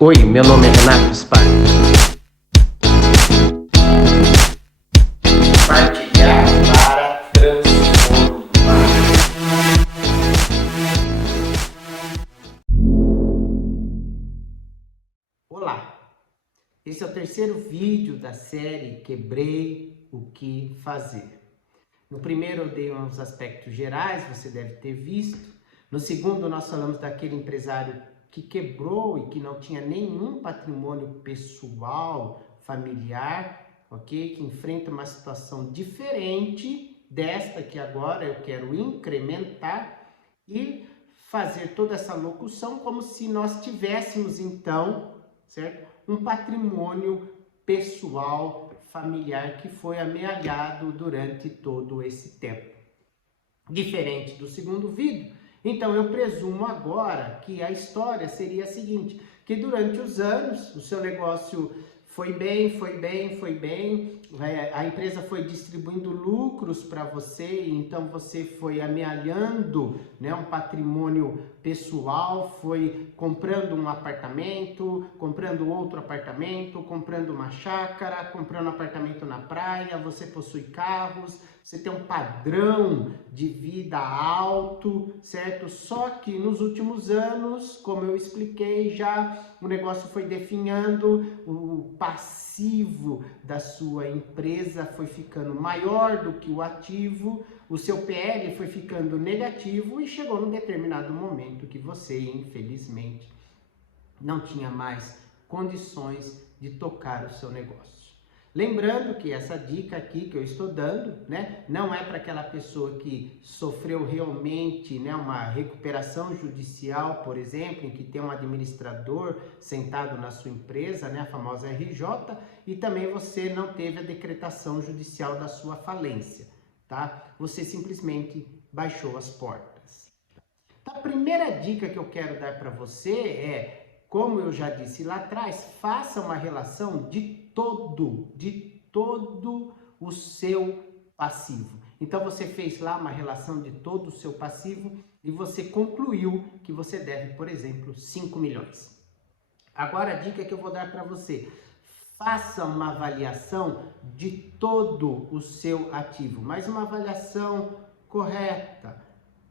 Oi, meu nome é Renato Spark. Partilhar para transformar. Olá, esse é o terceiro vídeo da série Quebrei o que fazer. No primeiro eu dei uns aspectos gerais, você deve ter visto. No segundo nós falamos daquele empresário que quebrou e que não tinha nenhum patrimônio pessoal, familiar, ok? Que enfrenta uma situação diferente desta que agora eu quero incrementar e fazer toda essa locução como se nós tivéssemos então, certo? Um patrimônio pessoal, familiar que foi amealhado durante todo esse tempo. Diferente do segundo vídeo, então eu presumo agora que a história seria a seguinte, que durante os anos o seu negócio foi bem, a empresa foi distribuindo lucros para você, então você foi amealhando, né, um patrimônio pessoal, foi comprando um apartamento, comprando outro apartamento, comprando uma chácara, comprando apartamento na praia, você possui carros, você tem um padrão de vida alto, certo? Só que nos últimos anos, como eu expliquei já, o negócio foi definhando, o passivo da sua empresa foi ficando maior do que o ativo, o seu PL foi ficando negativo e chegou num determinado momento que você, infelizmente, não tinha mais condições de tocar o seu negócio. Lembrando que essa dica aqui que eu estou dando, né, não é para aquela pessoa que sofreu realmente, né, uma recuperação judicial, por exemplo, em que tem um administrador sentado na sua empresa, né, a famosa RJ, e também você não teve a decretação judicial da sua falência, tá? Você simplesmente baixou as portas. Então, a primeira dica que eu quero dar para você é, como eu já disse lá atrás, faça uma relação de todo o seu passivo. Então você fez lá uma relação de todo o seu passivo e você concluiu que você deve, por exemplo, 5 milhões. Agora a dica que eu vou dar para você, faça uma avaliação de todo o seu ativo, mas uma avaliação correta,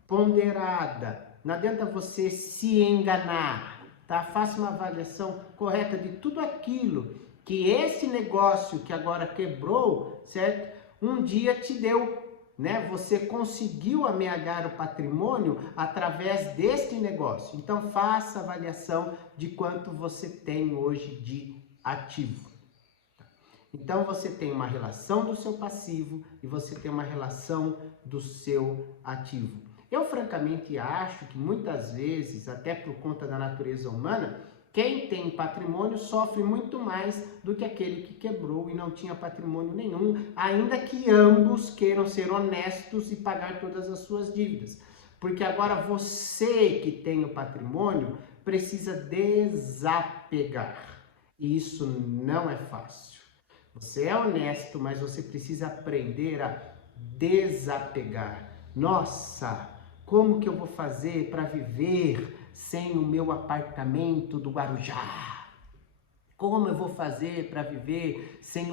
ponderada. Não adianta você se enganar, tá? Faça uma avaliação correta de tudo aquilo que esse negócio que agora quebrou, certo? Um dia te deu, né? Você conseguiu amealhar o patrimônio através deste negócio. Então faça avaliação de quanto você tem hoje de ativo. Então você tem uma relação do seu passivo e você tem uma relação do seu ativo. Eu francamente acho que muitas vezes, até por conta da natureza humana, quem tem patrimônio sofre muito mais do que aquele que quebrou e não tinha patrimônio nenhum, ainda que ambos queiram ser honestos e pagar todas as suas dívidas. Porque agora você que tem o patrimônio precisa desapegar. E isso não é fácil. Você é honesto, mas você precisa aprender a desapegar. Nossa, como que eu vou fazer para viver sem o meu apartamento do Guarujá? Como eu vou fazer para viver sem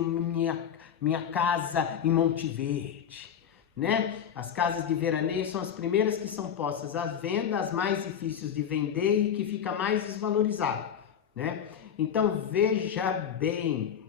minha casa em Monte Verde? Né? As casas de veraneio são as primeiras que são postas à venda, as mais difíceis de vender e que fica mais desvalorizado, né? Então veja bem,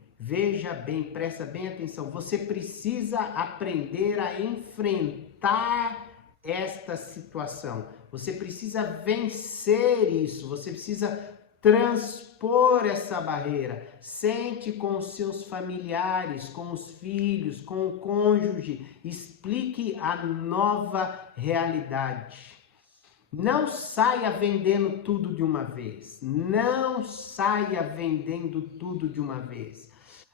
presta bem atenção. Você precisa aprender a enfrentar esta situação. Você precisa vencer isso. Você precisa transpor essa barreira. Sente com os seus familiares, com os filhos, com o cônjuge. Explique a nova realidade. Não saia vendendo tudo de uma vez. Não saia vendendo tudo de uma vez.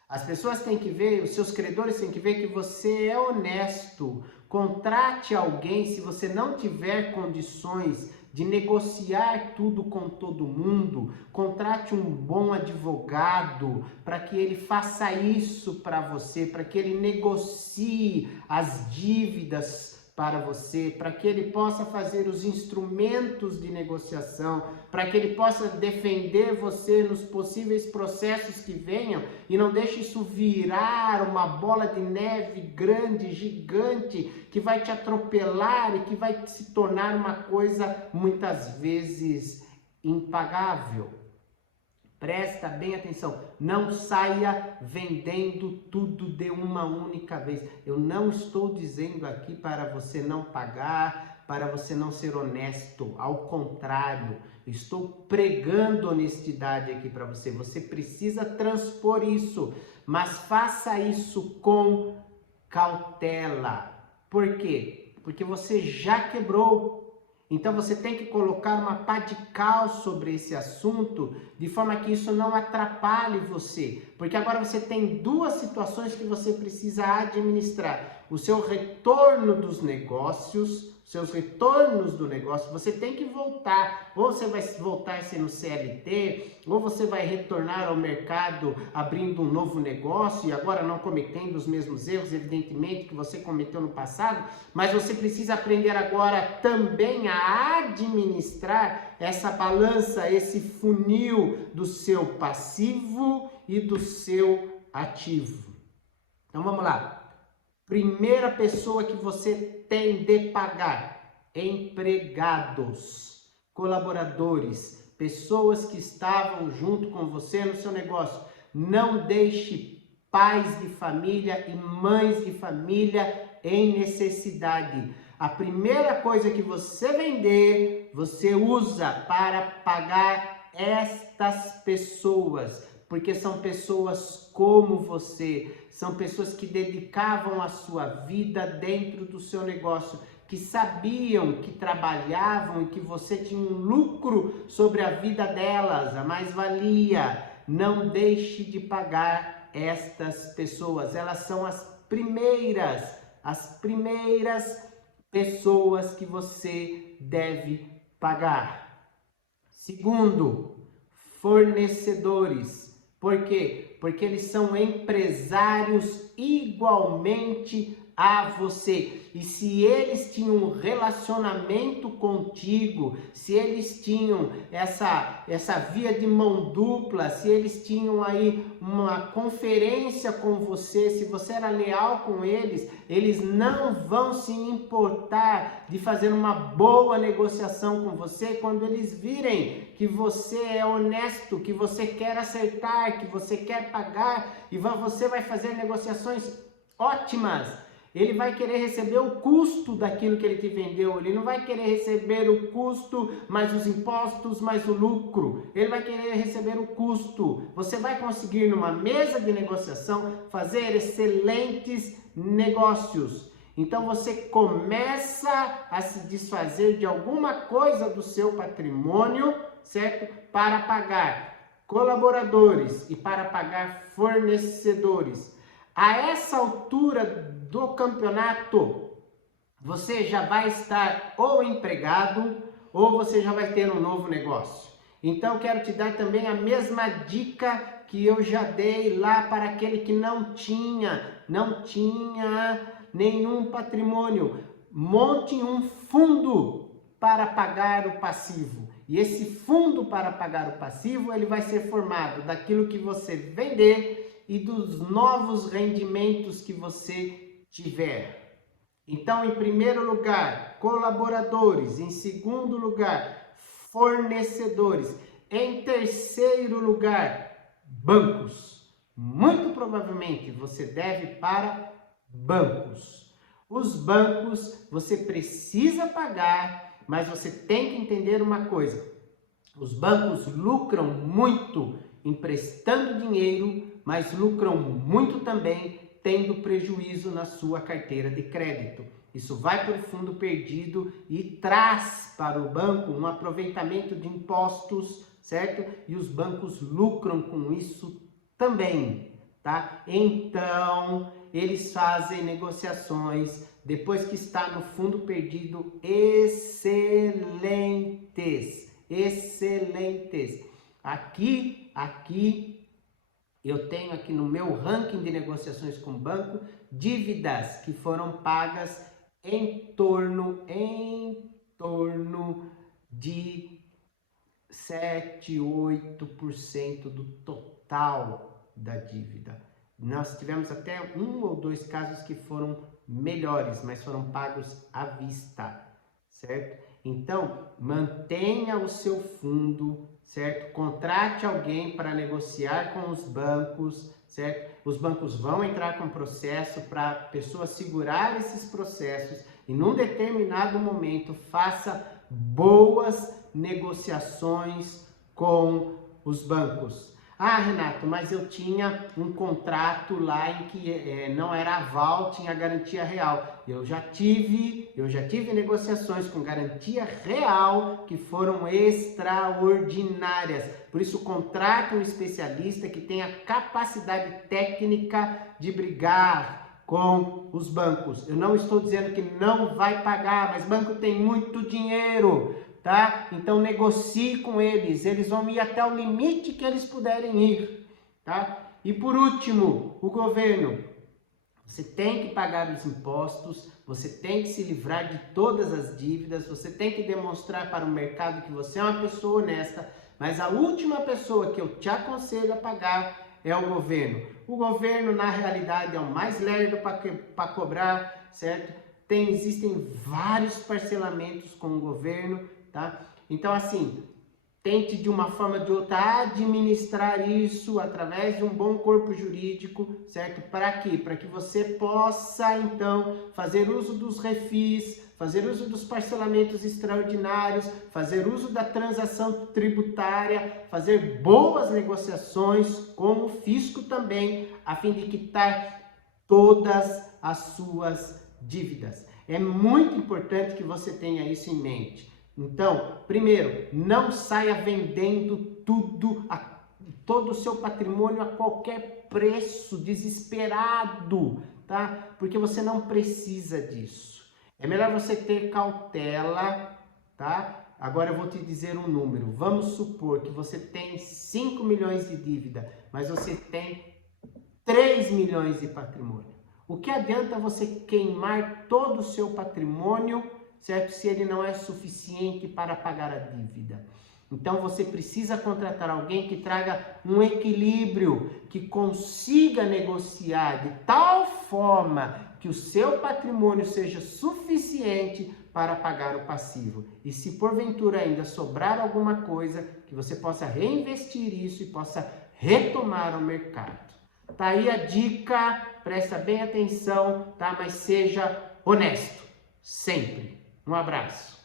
As pessoas têm que ver, os seus credores têm que ver que você é honesto. Contrate alguém se você não tiver condições de negociar tudo com todo mundo. Contrate um bom advogado para que ele faça isso para você, para que ele negocie as dívidas para você, para que ele possa fazer os instrumentos de negociação, para que ele possa defender você nos possíveis processos que venham e não deixe isso virar uma bola de neve grande, gigante, que vai te atropelar e que vai se tornar uma coisa muitas vezes impagável. Presta bem atenção, não saia vendendo tudo de uma única vez. Eu não estou dizendo aqui para você não pagar, para você não ser honesto. Ao contrário, estou pregando honestidade aqui para você. Você precisa transpor isso, mas faça isso com cautela. Por quê? Porque você já quebrou. Então você tem que colocar uma pá de cal sobre esse assunto, de forma que isso não atrapalhe você. Porque agora você tem duas situações que você precisa administrar. O seu retorno dos negócios, seus retornos do negócio, você tem que voltar. Ou você vai voltar sendo CLT, ou você vai retornar ao mercado abrindo um novo negócio e agora não cometendo os mesmos erros, evidentemente, que você cometeu no passado. Mas você precisa aprender agora também a administrar essa balança, esse funil do seu passivo e do seu ativo. Então vamos lá. Primeira pessoa que você tem de pagar: empregados, colaboradores, pessoas que estavam junto com você no seu negócio. Não deixe pais de família e mães de família em necessidade. A primeira coisa que você vender, você usa para pagar estas pessoas, porque são pessoas como você, são pessoas que dedicavam a sua vida dentro do seu negócio, que sabiam que trabalhavam e que você tinha um lucro sobre a vida delas, a mais-valia. Não deixe de pagar estas pessoas, elas são as primeiras pessoas que você deve pagar. Segundo, fornecedores. Por quê? Porque eles são empresários igualmente a você. E se eles tinham um relacionamento contigo, se eles tinham essa via de mão dupla, se eles tinham aí uma conferência com você, se você era leal com eles, eles não vão se importar de fazer uma boa negociação com você quando eles virem que você é honesto, que você quer acertar, que você quer pagar e você vai fazer negociações ótimas. Ele vai querer receber o custo daquilo que ele te vendeu. Ele não vai querer receber o custo, mais os impostos, mais o lucro. Ele vai querer receber o custo. Você vai conseguir, numa mesa de negociação, fazer excelentes negócios. Então você começa a se desfazer de alguma coisa do seu patrimônio, certo? Para pagar colaboradores e para pagar fornecedores. A essa altura do campeonato, você já vai estar ou empregado ou você já vai ter um novo negócio. Então, quero te dar também a mesma dica que eu já dei lá para aquele que não tinha nenhum patrimônio. Monte um fundo para pagar o passivo. E esse fundo para pagar o passivo, ele vai ser formado daquilo que você vender e dos novos rendimentos que você tiver. Então, em primeiro lugar, colaboradores. Em segundo lugar, fornecedores. Em terceiro lugar, bancos. Muito provavelmente você deve para bancos. Os bancos você precisa pagar, mas você tem que entender uma coisa. Os bancos lucram muito emprestando dinheiro, mas lucram muito também tendo prejuízo na sua carteira de crédito. Isso vai para o fundo perdido e traz para o banco um aproveitamento de impostos, certo? E os bancos lucram com isso também, tá? Então, eles fazem negociações, depois que está no fundo perdido, excelentes. Aqui, eu tenho aqui no meu ranking de negociações com o banco, dívidas que foram pagas em torno de 7, 8% do total da dívida. Nós tivemos até 1 ou 2 casos que foram melhores, mas foram pagos à vista, certo? Então, mantenha o seu fundo, certo? Contrate alguém para negociar com os bancos, certo? Os bancos vão entrar com processo para a pessoa segurar esses processos e num determinado momento faça boas negociações com os bancos. Ah, Renato, mas eu tinha um contrato lá em que não era aval, tinha garantia real. Eu já tive negociações com garantia real que foram extraordinárias. Por isso, contrate um especialista que tenha capacidade técnica de brigar com os bancos. Eu não estou dizendo que não vai pagar, mas banco tem muito dinheiro. Tá? Então negocie com eles, eles vão ir até o limite que eles puderem ir, tá? E por último, o governo, você tem que pagar os impostos, você tem que se livrar de todas as dívidas, você tem que demonstrar para o mercado que você é uma pessoa honesta, mas a última pessoa que eu te aconselho a pagar é o governo. O governo, na realidade, é o mais lerdo para cobrar, certo? Existem vários parcelamentos com o governo, tá? Então, assim, tente de uma forma ou de outra administrar isso através de um bom corpo jurídico, certo? Para quê? Para que você possa, então, fazer uso dos refis, fazer uso dos parcelamentos extraordinários, fazer uso da transação tributária, fazer boas negociações com o fisco também, a fim de quitar todas as suas dívidas. É muito importante que você tenha isso em mente. Então, primeiro, não saia vendendo todo o seu patrimônio a qualquer preço, desesperado, tá? Porque você não precisa disso. É melhor você ter cautela, tá? Agora eu vou te dizer um número. Vamos supor que você tem 5 milhões de dívida, mas você tem 3 milhões de patrimônio. O que adianta você queimar todo o seu patrimônio, certo? Se ele não é suficiente para pagar a dívida. Então você precisa contratar alguém que traga um equilíbrio, que consiga negociar de tal forma que o seu patrimônio seja suficiente para pagar o passivo. E se porventura ainda sobrar alguma coisa, que você possa reinvestir isso e possa retomar o mercado. Tá aí a dica, presta bem atenção, tá? Mas seja honesto, sempre. Um abraço.